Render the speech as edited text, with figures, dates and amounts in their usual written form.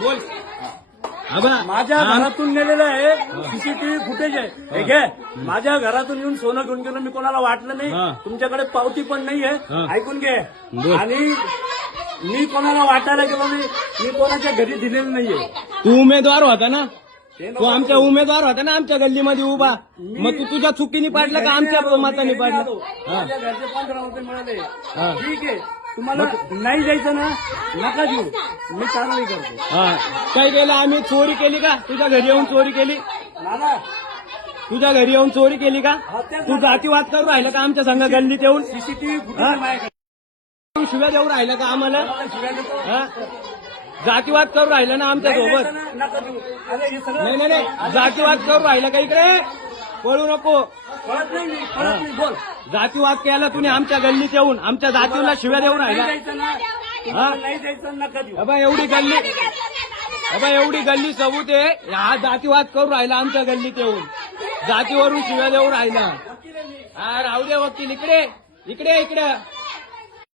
बोल. माझ्या घरातून नेलेलं आहे सीसीटीव्ही फुटेज आहे. ठीक आहे, माझ्या घरातून येऊन सोनं घेऊन गेलं, मी कोणाला वाटलं नाही. तुमच्याकडे पावती पण नाहीये, ऐकून घे. आणि मी कोणाला वाटायला गेलो नाही, मी कोणाच्या घरी दिलेलं नाहीये. तू उमेदवार होता ना, तू आमच्या उमेदवार होता ना आमच्या गल्लीमध्ये उभा. मग तू तुझ्या चुकीने पाडलं का आमच्या मताने पाडलं? माझ्या घरचे 15 रुपये मिळाले. ठीक आहे, तुम्हाला नाही जायचं ना, नका देऊ, मी कारवाई करतो. काय केलं आम्ही? चोरी केली का? तुझ्या घरी येऊन चोरी केली? नाना, तुझ्या घरी येऊन चोरी केली का? तू जातीवाद करून राहिला का आमच्या संघ गल्लीत येऊन? सीसीटीव्ही फुटेज माझ्याकडे. शिव्या देऊ राहिला का आम्हाला? शिवाय देतो. जातीवाद करून राहिला ना आमच्या सोबत? नका देऊ. अरे हे सगळं नाही नाही नाही, जातीवाद करून राहिला का? इकडे पळू नको. कळत नाही, मी कळत नाही. बोल. जातीवाद केला तुम्ही आमच्या गल्लीत येऊन, आमच्या जातीला शिव्या देऊ राहिला. नाही जायचं ना, तुम्हाला नाही जायचं, नका देऊ. अबा एवढी गल्ली, अबा एवढी गल्ली सबूत आहे. हा जातीवाद करून राहिला आमच्या गल्लीत येऊन, जातीवरून शिव्या देऊ राहिला. राहू दे वकील, इकडे इकडे इकडे.